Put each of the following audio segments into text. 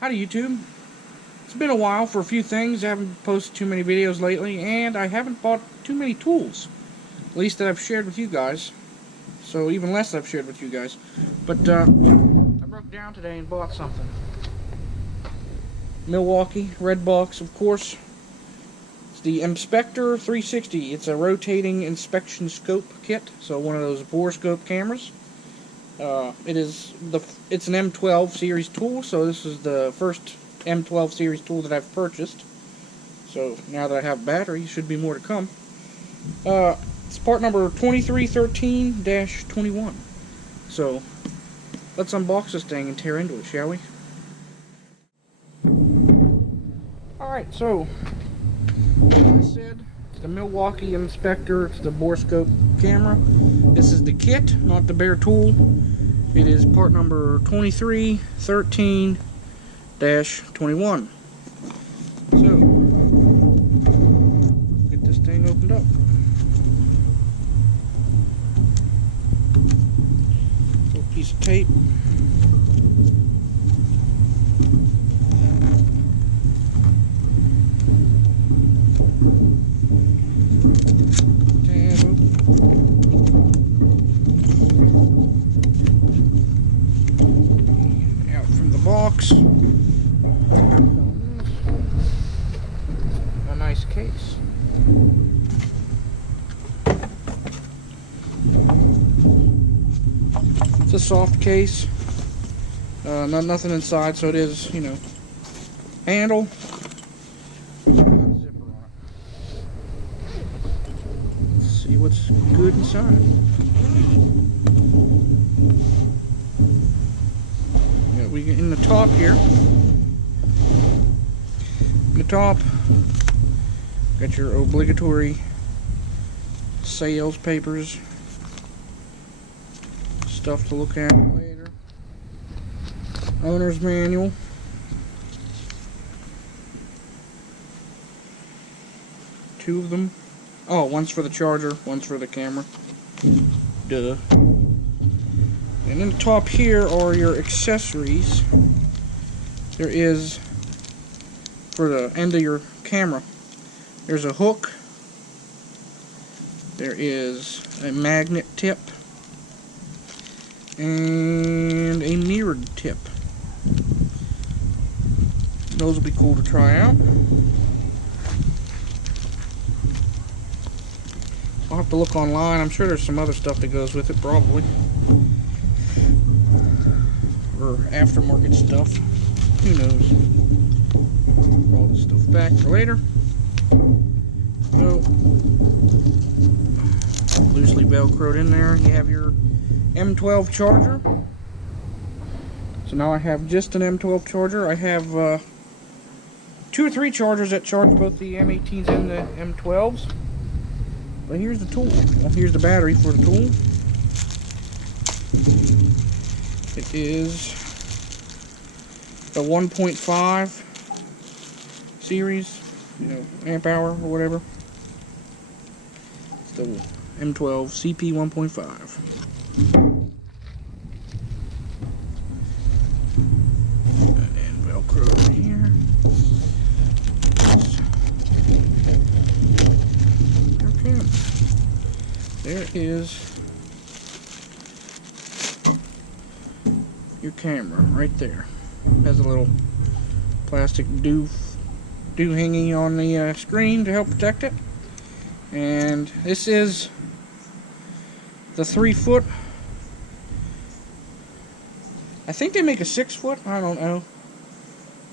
Howdy YouTube. It's been a while for a few things. I haven't posted too many videos lately, and I haven't bought too many tools. At least that I've shared with you guys. So even less I've shared with you guys. But I broke down today and bought something. Milwaukee, red box, of course. It's the M-Spector 360. It's a rotating inspection scope kit. So one of those bore scope cameras. It's an M12 series tool, so this is the first M12 series tool that I've purchased. So now that I have battery, should be more to come. It's part number 2313-21. So let's unbox this thing and tear into it, shall we? Alright, so like I said, it's the Milwaukee M-Spector. It's the bore scope camera. This is the kit, not the bare tool. It is part number 2313-21. So, get this thing opened up. Little piece of tape. Box. A nice case. It's a soft case. Nothing inside, so it is, you know, handle. Got a zipper on it. Let's see what's good inside. We get in the top here. In the top, got your obligatory sales papers, stuff to look at later. Owner's manual. Two of them. Oh, one's for the charger, one's for the camera. Duh. And in the top here are your accessories. There is, for the end of your camera, there's a hook. There is a magnet tip. And a mirrored tip. Those will be cool to try out. I'll have to look online. I'm sure there's some other stuff that goes with it, probably. Or aftermarket stuff. Who knows? All this stuff back for later. So, loosely velcroed in there. You have your M12 charger. So now I have just an M12 charger. I have 2 or 3 chargers that charge both the M18s and the M12s. But here's the tool. Well, here's the battery for the tool. It is the 1.5 series, you know, amp hour or whatever. It's the M12 CP 1.5. And Velcro over here. Okay. There is your camera right there. Has a little plastic do hanging on the screen to help protect it. And this is the 3-foot. I think they make a 6-foot. I don't know.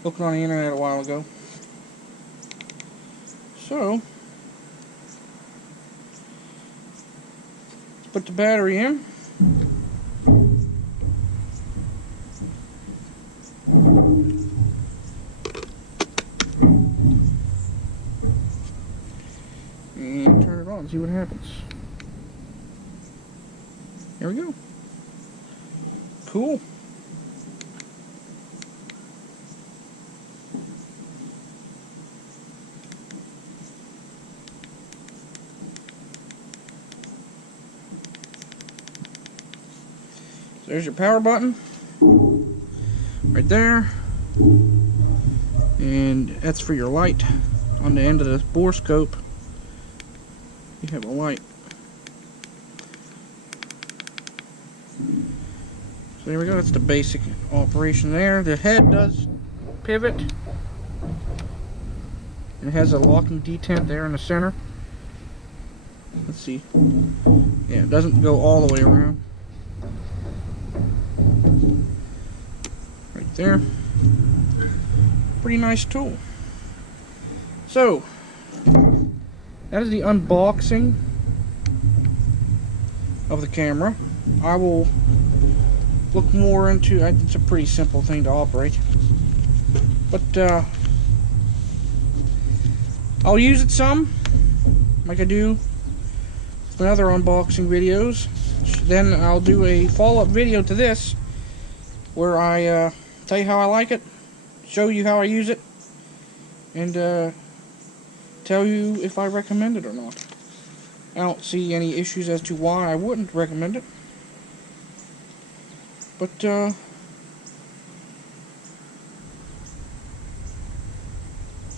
Looking on the internet a while ago. So let's put the battery in. And turn it on and see what happens. There we go. Cool. There's your power button right there. and that's for your light. On the end of the bore scope, you have a light. So there we go, that's the basic operation there. The head does pivot. It has a locking detent there in the center. Let's see. Yeah, it doesn't go all the way around. Right there. Pretty nice tool. So, that is the unboxing of the camera. I will look more into it. It's a pretty simple thing to operate. But, I'll use it some, like I do in other unboxing videos. Then I'll do a follow-up video to this, where I tell you how I like it, show you how I use it, and tell you if I recommend it or not. I don't see any issues as to why I wouldn't recommend it. But,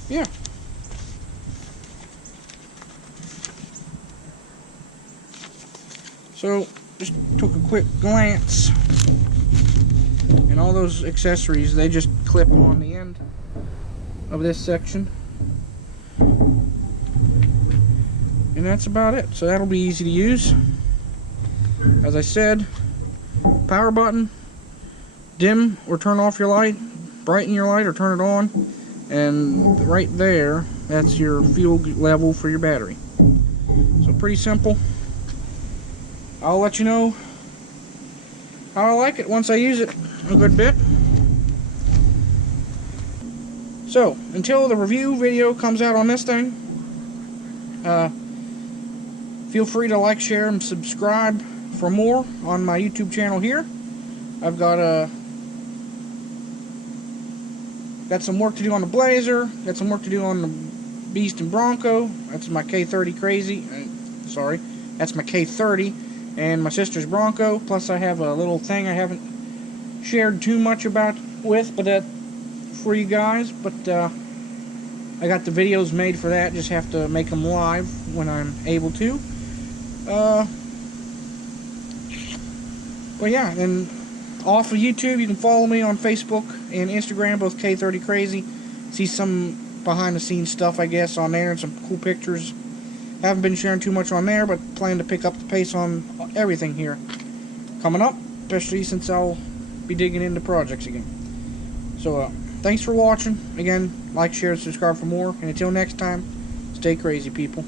yeah. So, just took a quick glance, and all those accessories, they just clip on the end of this section. And that's about it. So that'll be easy to use. As I said, power button, dim or turn off your light, brighten your light or turn it on, and right there, that's your fuel level for your battery. So pretty simple. I'll let you know how I like it once I use it a good bit. So, until the review video comes out on this thing, feel free to like, share, and subscribe for more on my YouTube channel here. I've got some work to do on the Blazer, got some work to do on the Beast and Bronco. That's my K30 Crazy. Sorry, that's my K30. And my sister's Bronco, plus I have a little thing I haven't shared too much about but that for you guys, but I got the videos made for that, just have to make them live when I'm able to. But yeah, and off of YouTube, you can follow me on Facebook and Instagram, both K30 Crazy. See some behind the scenes stuff, I guess, on there, and some cool pictures. Haven't been sharing too much on there, but plan to pick up the pace on everything here coming up, especially since I'll be digging into projects again. So, thanks for watching. Again, like, share, and subscribe for more. And until next time, stay crazy, people.